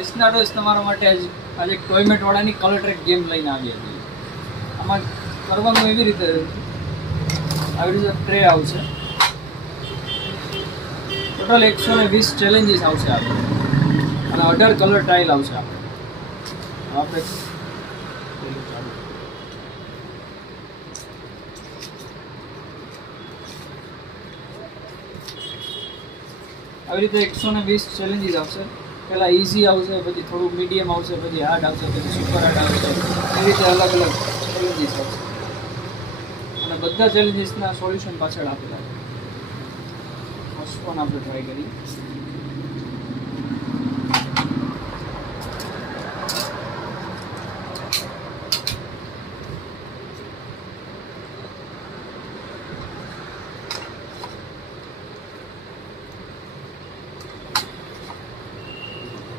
Krishna toys તમારા માટે આજે ટોયમેટ વાળાની કલર ટ્રેક ગેમ લઈને આવી હતી. આમાં કરવાનું એવી રીતે આવી રીતે ટ્રે આવશે. ટોટલ 120 ચેલેન્જીસ આવશે આપણે અને 18 કલર ટ્રાયલ આવશે આપણે. આવી રીતે 120 ચેલેન્જીસ આવશે. પહેલાં ઇઝી આવશે, પછી થોડું મીડિયમ આવશે, પછી હાર્ડ આવશે, પછી સુપર હાર્ડ આવશે. એ રીતે અલગ અલગ ચેલેન્જીસ આવશે અને બધા ચેલેન્જીસના સોલ્યુશન પાછળ આપેલા છે. ફર્સ્ટ વન આપણે ટ્રાય કરીએ.